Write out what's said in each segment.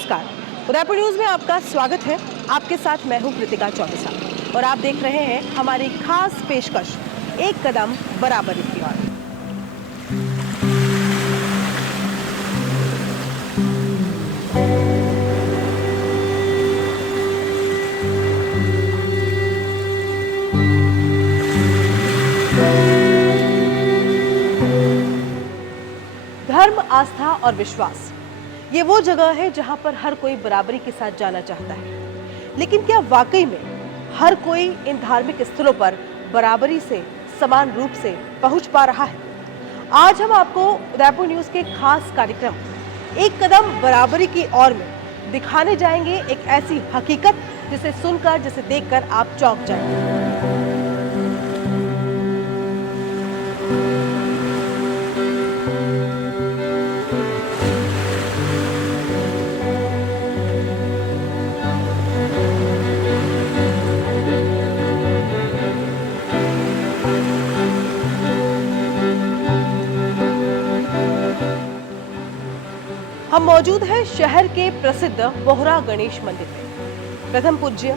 नमस्कार, उदयपुर न्यूज में आपका स्वागत है। आपके साथ मैं हूं कृतिका चौबीसा और आप देख रहे हैं हमारी खास पेशकश एक कदम बराबरी की ओर। धर्म, आस्था और विश्वास, ये वो जगह है जहां पर हर कोई बराबरी के साथ जाना चाहता है। लेकिन क्या वाकई में हर कोई इन धार्मिक स्थलों पर बराबरी से, समान रूप से पहुंच पा रहा है? आज हम आपको उदयपुर न्यूज के खास कार्यक्रम एक कदम बराबरी की ओर में दिखाने जाएंगे एक ऐसी हकीकत जिसे सुनकर, जिसे देखकर आप चौंक जाएंगे। हम मौजूद हैं शहर के प्रसिद्ध बोहरा गणेश मंदिर में। प्रथम पूज्य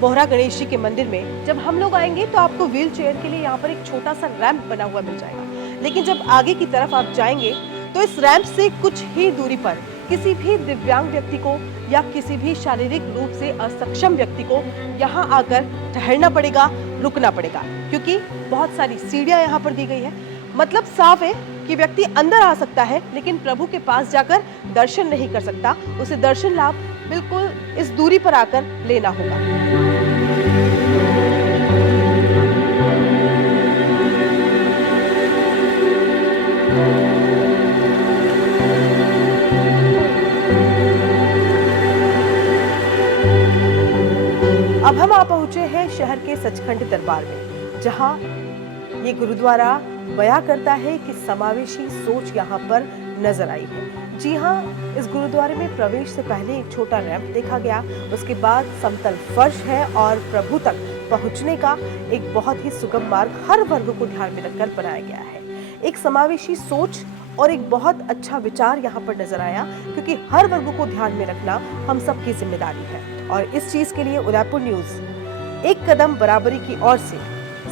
बोहरा गणेश जी के मंदिर में जब हम लोग आएंगे तो आपको व्हील चेयर के लिए यहाँ पर एक छोटा सा रैंप बना हुआ मिल जाएगा। लेकिन जब आगे की तरफ आप जाएंगे तो इस रैंप से कुछ ही दूरी पर किसी भी दिव्यांग व्यक्ति को या किसी भी शारीरिक रूप से असक्षम व्यक्ति को यहाँ आकर ठहरना पड़ेगा, रुकना पड़ेगा, क्योंकि बहुत सारी सीढ़ियां यहाँ पर दी गई है। मतलब साफ है कि व्यक्ति अंदर आ सकता है लेकिन प्रभु के पास जाकर दर्शन नहीं कर सकता। उसे दर्शन लाभ बिल्कुल इस दूरी पर आकर लेना होगा। अब हम आ पहुंचे हैं शहर के सचखंड दरबार में, जहां ये गुरुद्वारा बयां करता है कि समावेशी सोच यहाँ पर नजर आई है। जी हाँ, इस गुरुद्वारे में प्रवेश से पहले एक छोटा रैंप देखा गया, उसके बाद समतल फर्श है और प्रभु तक पहुंचने का एक बहुत ही सुगम मार्ग हर वर्ग को ध्यान में रखकर बनाया गया है। एक समावेशी सोच और एक बहुत अच्छा विचार यहाँ पर नजर आया, क्योंकि हर वर्ग को ध्यान में रखना हम सबकी जिम्मेदारी है। और इस चीज के लिए उदयपुर न्यूज एक कदम बराबरी की ओर से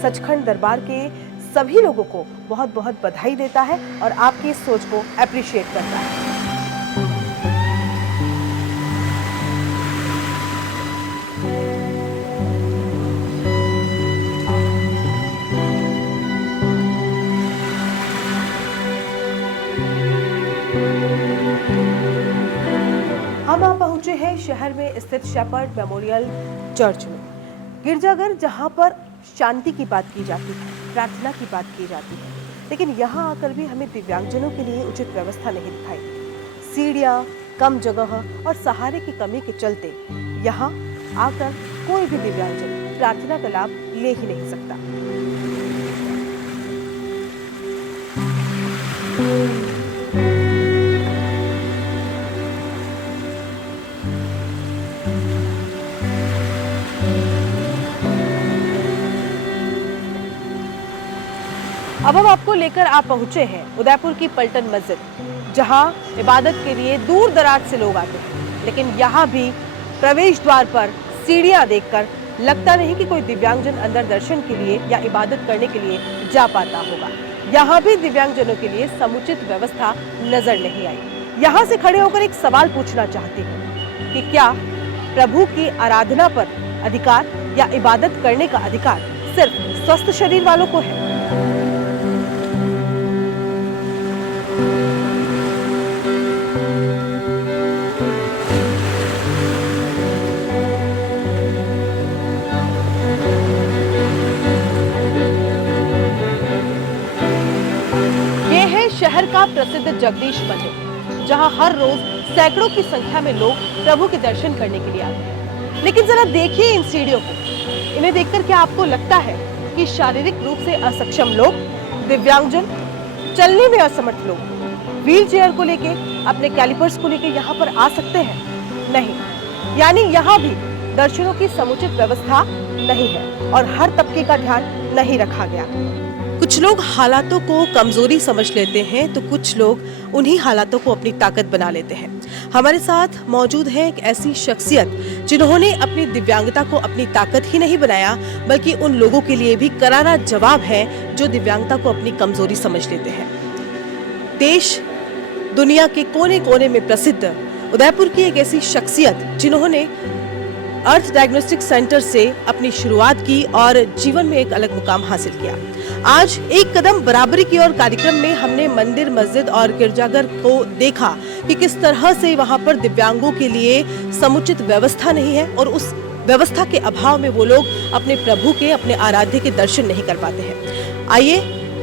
सचखंड दरबार के सभी लोगों को बहुत बहुत बधाई देता है और आपकी इस सोच को एप्रिशिएट करता है। हम आ पहुंचे हैं शहर में स्थित शेपर्ड मेमोरियल चर्च में, गिरजाघर जहां पर शांति की बात की जाती है, प्रार्थना की बात की जाती है। लेकिन यहाँ आकर भी हमें दिव्यांगजनों के लिए उचित व्यवस्था नहीं दिखाई। सीढ़ियाँ, कम जगह और सहारे की कमी के चलते यहाँ आकर कोई भी दिव्यांगजन प्रार्थना का लाभ ले ही नहीं सकता। अब हम आपको लेकर आ पहुंचे हैं उदयपुर की पलटन मस्जिद, जहां इबादत के लिए दूर दराज से लोग आते हैं। लेकिन यहाँ भी प्रवेश द्वार पर सीढ़ियां देखकर लगता नहीं कि कोई दिव्यांगजन अंदर दर्शन के लिए या इबादत करने के लिए जा पाता होगा। यहाँ भी दिव्यांगजनों के लिए समुचित व्यवस्था नजर नहीं आई। यहाँ से खड़े होकर एक सवाल पूछना चाहती हूँ कि क्या प्रभु की आराधना पर अधिकार या इबादत करने का अधिकार सिर्फ स्वस्थ शरीर वालों को है? शहर का प्रसिद्ध जगदीश मंदिर, जहां हर रोज सैकड़ों की संख्या में लोग प्रभु के दर्शन करने के लिए आते हैं। लेकिन जरा देखिए इन सीढ़ियों को, इन्हें देखकर क्या आपको लगता है कि शारीरिक रूप से असक्षम लोग, दिव्यांगजन, चलने में असमर्थ लोग व्हील चेयर को लेके, अपने कैलिपर्स को लेके यहाँ पर आ सकते हैं? नहीं। यानी यहाँ भी दर्शनों की समुचित व्यवस्था नहीं है और हर तबके का ध्यान नहीं रखा गया। कुछ लोग हालातों को कमजोरी समझ लेते हैं तो कुछ लोग उन्हीं हालातों को अपनी ताकत बना लेते हैं। हमारे साथ मौजूद है एक ऐसी शख्सियत जिन्होंने अपनी दिव्यांगता को अपनी ताकत ही नहीं बनाया बल्कि उन लोगों के लिए भी करारा जवाब है जो दिव्यांगता को अपनी कमजोरी समझ लेते हैं। देश दुनिया के कोने कोने में प्रसिद्ध उदयपुर की एक ऐसी शख्सियत जिन्होंने अर्थ डायग्नोस्टिक सेंटर से अपनी शुरुआत की और जीवन में एक अलग मुकाम हासिल किया। आज एक कदम बराबरी की ओर कार्यक्रम में हमने मंदिर, मस्जिद और गिरजाघर को देखा कि किस तरह से वहां पर दिव्यांगों के लिए समुचित व्यवस्था नहीं है और उस व्यवस्था के अभाव में वो लोग अपने प्रभु के, अपने आराध्य के दर्शन नहीं कर पाते हैं। आइए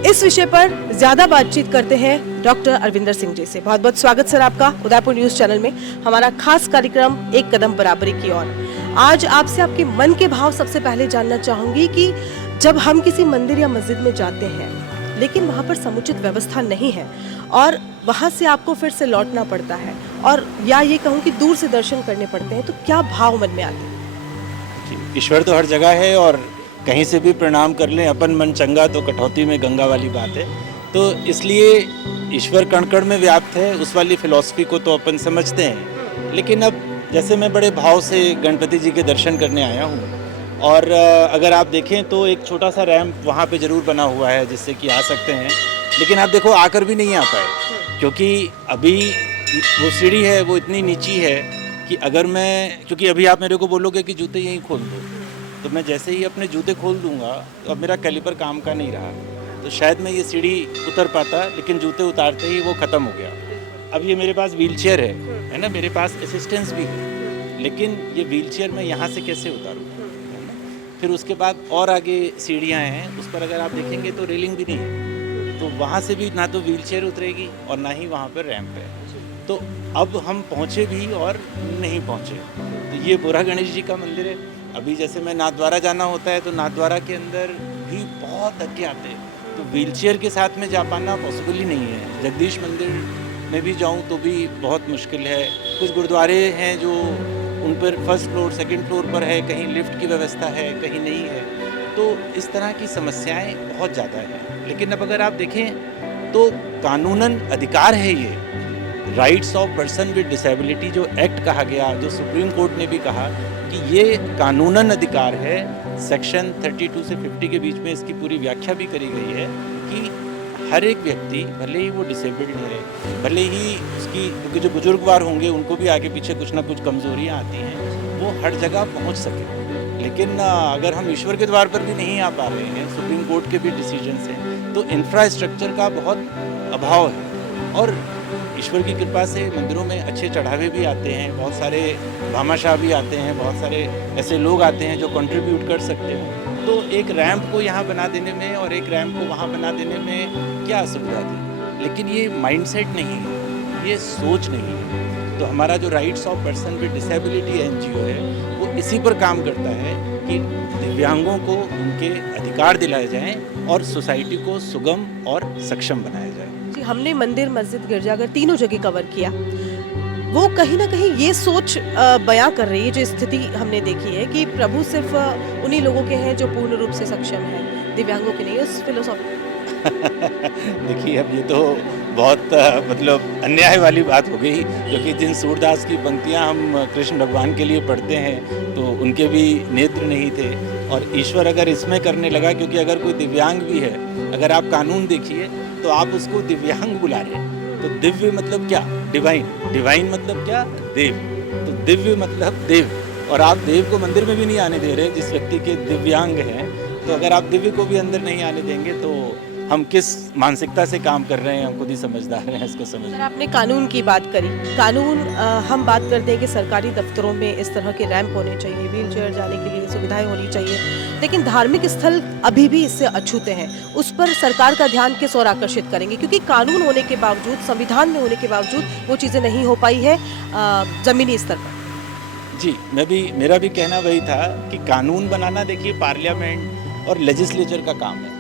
इस विषय पर ज्यादा बातचीत करते हैं डॉक्टर अरविंदर सिंह जी से। बहुत बहुत स्वागत सर आपका उदयपुर न्यूज चैनल में, हमारा खास कार्यक्रम एक कदम बराबरी की ओर। आज आपसे आपके मन के भाव सबसे पहले जानना चाहूंगी कि जब हम किसी मंदिर या मस्जिद में जाते हैं लेकिन वहां पर समुचित व्यवस्था नहीं है और वहां से आपको फिर से लौटना पड़ता है और या ये कहूँ कि दूर से दर्शन करने पड़ते हैं, तो क्या भाव मन में आते हैं? ईश्वर तो हर जगह है और कहीं से भी प्रणाम कर लें, अपन मन चंगा तो कटौती में गंगा वाली बात है। तो इसलिए ईश्वर कण कण में व्याप्त है, उस वाली फिलॉसफी को तो अपन समझते हैं। लेकिन अब जैसे मैं बड़े भाव से गणपति जी के दर्शन करने आया हूँ और अगर आप देखें तो एक छोटा सा रैंप वहाँ पे ज़रूर बना हुआ है जिससे कि आ सकते हैं, लेकिन आप देखो आकर भी नहीं आ पाए क्योंकि अभी वो सीढ़ी है वो इतनी नीची है कि अगर मैं, क्योंकि अभी आप मेरे को बोलोगे कि जूते यहीं खोल दो, तो मैं जैसे ही अपने जूते खोल दूंगा तो अब मेरा कैलिपर काम का नहीं रहा, तो शायद मैं ये सीढ़ी उतर पाता, लेकिन जूते उतारते ही वो ख़त्म हो गया। अब ये मेरे पास व्हील चेयर है ना, मेरे पास असिस्टेंस भी है, लेकिन ये व्हील चेयर मैं यहाँ से कैसे उतारूँ, है ना। फिर उसके बाद और आगे सीढ़ियाँ हैं, उस पर अगर आप देखेंगे तो रेलिंग भी नहीं है, तो वहाँ से भी ना तो व्हील चेयर उतरेगी और ना ही वहाँ पर रैंप है। तो अब हम पहुँचे भी और नहीं पहुँचे। तो ये बुरा गणेश जी का मंदिर है। अभी जैसे मैं नाथद्वारा जाना होता है तो नाथद्वारा के अंदर भी बहुत धक्के आते हैं, तो व्हील चेयर के साथ में जा पाना पॉसिबल ही नहीं है। जगदीश मंदिर में भी जाऊं तो भी बहुत मुश्किल है। कुछ गुरुद्वारे हैं जो उन पर फर्स्ट फ्लोर, सेकंड फ्लोर पर है, कहीं लिफ्ट की व्यवस्था है, कहीं नहीं है। तो इस तरह की समस्याएं बहुत ज़्यादा हैं। लेकिन अब अगर आप देखें तो कानूनन अधिकार है ये, rights of person with disability जो एक्ट कहा गया, जो सुप्रीम कोर्ट ने भी कहा कि ये कानूनन अधिकार है। सेक्शन 32 से 50 के बीच में इसकी पूरी व्याख्या भी करी गई है कि हर एक व्यक्ति, भले ही वो डिसेबल्ड है, भले ही उसकी, क्योंकि जो बुजुर्गवार होंगे उनको भी आगे पीछे कुछ ना कुछ कमजोरियां आती हैं, वो हर जगह पहुंच सके। लेकिन अगर हम ईश्वर के द्वार पर भी नहीं आ पा रहे हैं, सुप्रीम कोर्ट के भी डिसीजंस हैं, तो इंफ्रास्ट्रक्चर का बहुत अभाव है। और ईश्वर की कृपा से मंदिरों में अच्छे चढ़ावे भी आते हैं, बहुत सारे भामाशाह भी आते हैं, बहुत सारे ऐसे लोग आते हैं जो कंट्रीब्यूट कर सकते हो। तो एक रैंप को यहाँ बना देने में और एक रैंप को वहाँ बना देने में क्या असुविधा थी, लेकिन ये माइंडसेट नहीं है, ये सोच नहीं है। तो हमारा जो rights of person with disability NGO है वो इसी पर काम करता है कि दिव्यांगों को उनके अधिकार दिलाए जाएं और सोसाइटी को सुगम और सक्षम बनाया जाए। जी, हमने मंदिर, मस्जिद, गिरजाघर तीनों जगह कवर किया। वो कहीं ना कहीं ये सोच बयां कर रही है, जो स्थिति हमने देखी है कि प्रभु सिर्फ उन्हीं लोगों के हैं जो पूर्ण रूप से सक्षम हैं, दिव्यांगों के नहीं। उस फिलोसॉफी देखिए अब ये तो बहुत मतलब अन्याय वाली बात हो गई, क्योंकि जिन सूरदास की पंक्तियां हम कृष्ण भगवान के लिए पढ़ते हैं तो उनके भी नेत्र नहीं थे, और ईश्वर अगर इसमें करने लगा, क्योंकि अगर कोई दिव्यांग भी है, अगर आप कानून देखिए तो आप उसको दिव्यांग बुला रहे हैं। तो दिव्य मतलब क्या? डिवाइन। डिवाइन मतलब क्या? देव। तो दिव्य मतलब देव, और आप देव को मंदिर में भी नहीं आने दे रहे जिस व्यक्ति के दिव्यांग हैं। तो अगर आप दिव्य को भी अंदर नहीं आने देंगे तो हम किस मानसिकता से काम कर रहे हैं, हम खुद ही समझदार हैं इसको समझ। सर, आपने कानून की बात करी। कानून हम बात करते हैं कि सरकारी दफ्तरों में इस तरह के रैंप होने चाहिए, व्हील चेयर जाने के लिए सुविधाएं होनी चाहिए, लेकिन धार्मिक स्थल अभी भी इससे अछूते हैं। उस पर सरकार का ध्यान किस ओर आकर्षित करेंगे, क्योंकि कानून होने के बावजूद, संविधान में होने के बावजूद वो चीज़ें नहीं हो पाई है ज़मीनी स्तर पर। जी, मेरा भी कहना वही था कि कानून बनाना, देखिए, पार्लियामेंट और लेजिस्लेचर का काम है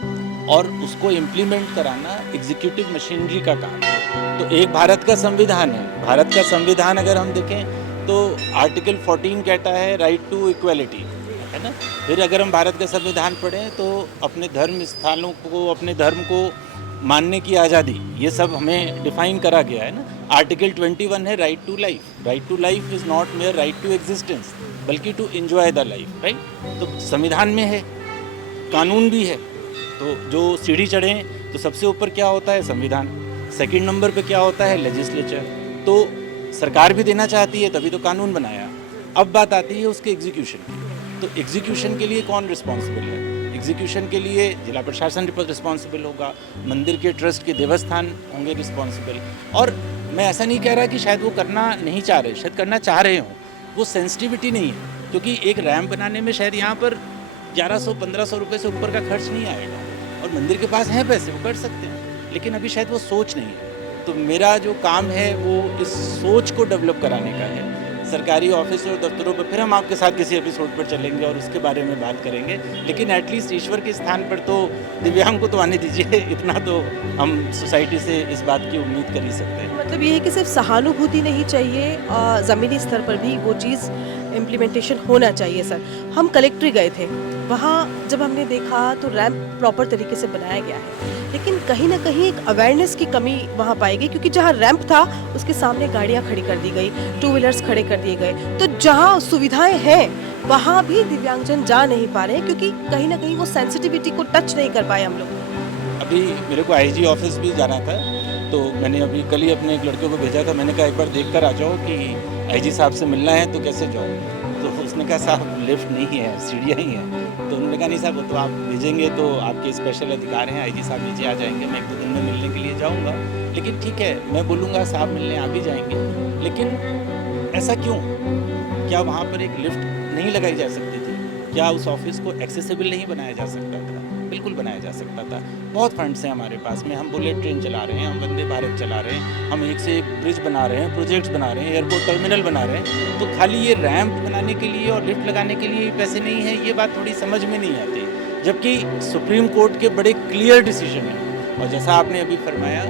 और उसको इम्प्लीमेंट कराना एग्जीक्यूटिव मशीनरी का काम है। तो एक भारत का संविधान है, भारत का संविधान अगर हम देखें तो आर्टिकल 14 कहता है राइट टू इक्वलिटी, है ना। फिर अगर हम भारत का संविधान पढ़ें तो अपने धर्म स्थानों को, अपने धर्म को मानने की आज़ादी, ये सब हमें डिफाइन करा गया है ना। आर्टिकल 21 है right to life. Right to life is not mere right to existence, बल्कि to enjoy the life, right. तो संविधान में है, कानून भी है। तो जो सीढ़ी चढ़ें तो सबसे ऊपर क्या होता है? संविधान। सेकंड नंबर पे क्या होता है? लेजिस्लेचर। तो सरकार भी देना चाहती है, तभी तो कानून बनाया। अब बात आती है उसके एग्जीक्यूशन की। तो एग्जीक्यूशन के लिए कौन रिस्पॉन्सिबल है? एग्जीक्यूशन के लिए जिला प्रशासन रिस्पॉन्सिबल होगा, मंदिर के ट्रस्ट के देवस्थान होंगे रिस्पॉन्सिबल। और मैं ऐसा नहीं कह रहा कि शायद वो करना नहीं चाह रहे, शायद करना चाह रहे हों, वो सेंसिटिविटी नहीं है। क्योंकि एक रैम्प बनाने में शायद यहाँ पर 1100-1500 रुपये से ऊपर का खर्च नहीं आएगा, और मंदिर के पास हैं पैसे, वो कर सकते हैं, लेकिन अभी शायद वो सोच नहीं है। तो मेरा जो काम है वो इस सोच को डेवलप कराने का है। सरकारी ऑफिस और दफ्तरों पर फिर हम आपके साथ किसी एपिसोड पर चलेंगे और उसके बारे में बात करेंगे, लेकिन एटलीस्ट ईश्वर के स्थान पर तो दिव्यांग को तो आने दीजिए। इतना तो हम सोसाइटी से इस बात की उम्मीद कर ही सकते हैं। मतलब ये है कि सिर्फ सहानुभूति नहीं चाहिए, ज़मीनी स्तर पर भी वो चीज़ इम्प्लीमेंटेशन होना चाहिए। सर, हम कलेक्ट्री गए थे, वहाँ जब हमने देखा तो रैंप प्रॉपर तरीके से बनाया गया है, लेकिन कहीं ना कहीं एक अवेयरनेस की कमी वहाँ पाई गई, क्योंकि जहाँ रैंप था उसके सामने गाड़ियाँ खड़ी कर दी गई, 2 व्हीलर्स खड़े कर दिए गए। तो जहाँ सुविधाएं हैं वहाँ भी दिव्यांगजन जा नहीं पा रहे हैं, क्योंकि कहीं ना कहीं वो सेंसिटिविटी को टच नहीं कर पाए हम लोग। अभी मेरे को आईजी ऑफिस भी जाना था, तो मैंने अभी कल ही अपने एक लड़के को भेजा था। मैंने कहा एक बार देख कर आ जाओ कि आईजी साहब से मिलना है तो कैसे जाओ। तो उसने कहा साहब लिफ्ट नहीं है, सीढ़ियाँ ही हैं। तो उन्होंने कहा नहीं साहब, वो तो आप भेजेंगे तो आपके स्पेशल अधिकार हैं, आईजी साहब नीचे आ जाएंगे, मैं 1-2 दिन में मिलने के लिए जाऊँगा। लेकिन ठीक है, मैं बोलूँगा साहब मिलने आ भी जाएंगे, लेकिन ऐसा क्यों? क्या वहाँ पर एक लिफ्ट नहीं लगाई जा सकती थी? क्या उस ऑफिस को एक्सेसिबल नहीं बनाया जा सकता था? बिल्कुल बनाया जा सकता था। बहुत फंड्स हैं हमारे पास में, हम बुलेट ट्रेन चला रहे हैं, हम वंदे भारत चला रहे हैं, हम एक से एक ब्रिज बना रहे हैं, प्रोजेक्ट्स बना रहे हैं, एयरपोर्ट टर्मिनल बना रहे हैं। तो खाली ये रैंप बनाने के लिए और लिफ्ट लगाने के लिए पैसे नहीं है, ये बात थोड़ी समझ में नहीं आती। जबकि सुप्रीम कोर्ट के बड़े क्लियर डिसीजन हैं, और जैसा आपने अभी फरमाया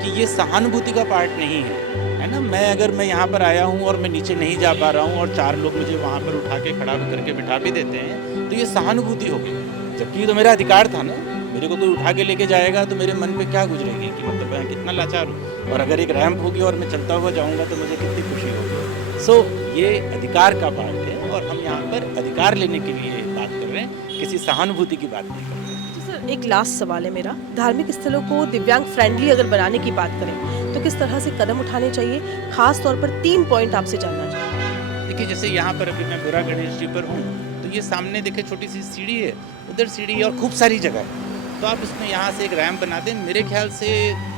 कि ये सहानुभूति का पार्ट नहीं है ना। मैं यहाँ पर आया हूँ और मैं नीचे नहीं जा पा रहा हूँ और 4 लोग मुझे वहाँ पर उठा के खड़ा करके बिठा भी देते हैं, तो ये सहानुभूति होगी। जबकि ये तो मेरा अधिकार था ना। मेरे को कोई उठा के लेके जाएगा तो मेरे मन पे क्या गुजरेगी कि मतलब मैं कितना लाचार हूँ, और अगर एक रैंप होगी और मैं चलता हुआ जाऊँगा तो मुझे कितनी खुशी होगी। सो ये अधिकार का पार्ट है, और हम यहाँ पर अधिकार लेने के लिए बात कर रहे हैं, किसी सहानुभूति की बात नहीं कर रहे हैं। तो सर, एक लास्ट सवाल है मेरा, धार्मिक स्थलों को दिव्यांग फ्रेंडली अगर बनाने की बात करें तो किस तरह से कदम उठाने चाहिए? खास तौर पर 3 पॉइंट आपसे जानना चाहिए। देखिए, जैसे यहाँ पर अभी मैं बुरा गणेश जी पर हूँ, तो ये सामने देखे छोटी सी सीढ़ी है, उधर सीढ़ी है और खूब सारी जगह है। तो आप इसमें यहाँ से एक रैंप बना दें, मेरे ख्याल से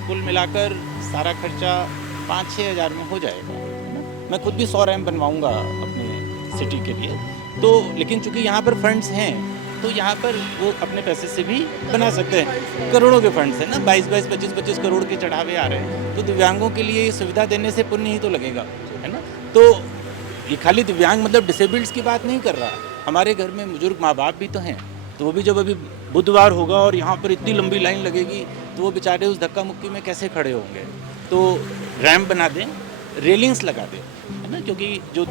कुल मिलाकर सारा खर्चा 5-6 हज़ार में हो जाएगा, है ना। मैं खुद भी 100 रैंप बनवाऊँगा अपने सिटी के लिए। तो लेकिन चूँकि यहाँ पर फंड्स हैं, तो यहाँ पर वो अपने पैसे से भी बना सकते हैं। करोड़ों के फंड्स हैं ना, 22-22, 25-25 करोड़ के चढ़ावे आ रहे हैं। तो दिव्यांगों के लिए सुविधा देने से पुण्य ही तो लगेगा, है ना। तो ये खाली दिव्यांग मतलब डिसेबल्ड्स की बात नहीं कर रहा। हमारे घर में बुजुर्ग माँ बाप भी तो हैं, तो वो भी जब अभी बुधवार होगा और यहाँ पर इतनी लंबी लाइन लगेगी, तो वो बेचारे उस धक्का मुक्की में कैसे खड़े होंगे। तो रैंप बना दें, रेलिंग्स लगा दें, है ना, क्योंकि जो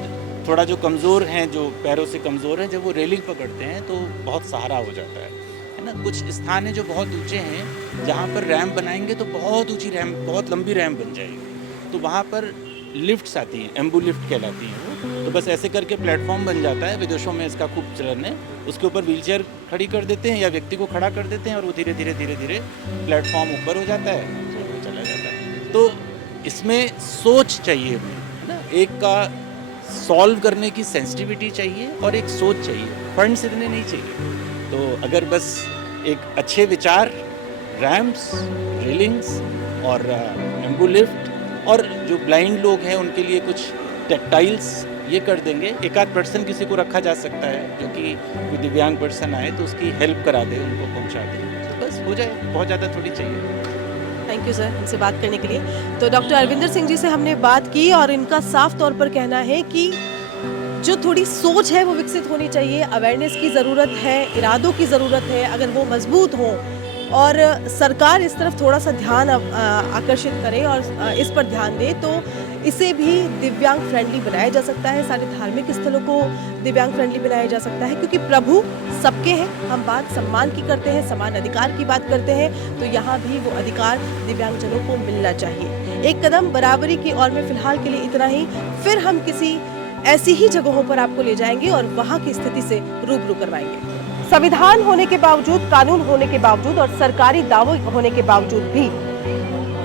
थोड़ा जो कमज़ोर हैं, जो पैरों से कमज़ोर हैं, जब वो रेलिंग पकड़ते हैं तो बहुत सहारा हो जाता है ना। कुछ स्थान हैं जो बहुत ऊंचे हैं, जहाँ पर रैंप बनाएंगे तो बहुत ऊंची रैंप, बहुत लंबी रैंप बन जाएगी। तो वहाँ पर लिफ्ट्स आती हैं, एम्बू लिफ्ट कहलाती हैं वो। तो बस ऐसे करके प्लेटफॉर्म बन जाता है, विदेशों में इसका खूब चलन है। उसके ऊपर व्हीलचेयर खड़ी कर देते हैं या व्यक्ति को खड़ा कर देते हैं, और वो धीरे धीरे प्लेटफॉर्म ऊपर हो जाता है और वो चला जाता है। तो इसमें सोच चाहिए हमें, है ना। एक का सॉल्व करने की सेंसिटिविटी चाहिए और एक सोच चाहिए, फंड्स इतने नहीं चाहिए। तो अगर बस एक अच्छे विचार, रैम्प्स, रेलिंग्स और एम्बू लिफ्ट, और जो ब्लाइंड लोग हैं उनके लिए कुछ टेक्टाइल्स ये कर देंगे। 1-8 पर्सन किसी को रखा जा सकता है, क्योंकि कोई दिव्यांग पर्सन आए तो उसकी हेल्प करा दे, उनको पहुंचा दे, तो बस हो जाए, बहुत ज़्यादा थोड़ी चाहिए। थैंक यू सर हमसे बात करने के लिए। तो डॉक्टर अरविंदर सिंह जी से हमने बात की, और इनका साफ तौर पर कहना है कि जो थोड़ी सोच है वो विकसित होनी चाहिए, अवेयरनेस की ज़रूरत है, इरादों की ज़रूरत है। अगर वो मजबूत हों और सरकार इस तरफ थोड़ा सा ध्यान आकर्षित करे और इस पर ध्यान दे, तो इसे भी दिव्यांग फ्रेंडली बनाया जा सकता है, सारे धार्मिक स्थलों को दिव्यांग फ्रेंडली बनाया जा सकता है, क्योंकि प्रभु सबके हैं। हम बात सम्मान की करते हैं, समान अधिकार की बात करते हैं, तो यहाँ भी वो अधिकार दिव्यांगजनों को मिलना चाहिए। एक कदम बराबरी की ओर में फिलहाल के लिए इतना ही, फिर हम किसी ऐसी ही जगहों पर आपको ले जाएंगे और वहाँ की स्थिति से रूबरू करवाएंगे। संविधान होने के बावजूद, कानून होने के बावजूद और सरकारी दावों होने के बावजूद भी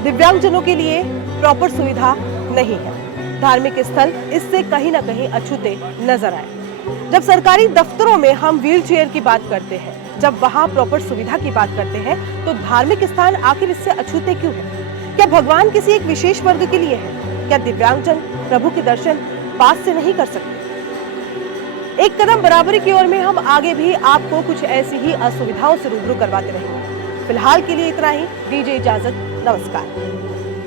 दिव्यांगजनों के लिए प्रॉपर सुविधा नहीं है। धार्मिक स्थल इससे कहीं ना कहीं अछूते नजर आए। जब सरकारी दफ्तरों में हम व्हीलचेयर की बात करते हैं, जब वहां प्रॉपर सुविधा की बात करते हैं, तो धार्मिक स्थान आखिर इससे अछूते क्यों है? क्या भगवान किसी एक विशेष वर्ग के लिए है? क्या दिव्यांगजन प्रभु के दर्शन पास से नहीं कर सकते? एक कदम बराबरी की ओर में हम आगे भी आपको कुछ ऐसी ही असुविधाओं से रूबरू करवाते रहेंगे। फिलहाल के लिए इतना ही, दीजिए इजाजत, नमस्कार।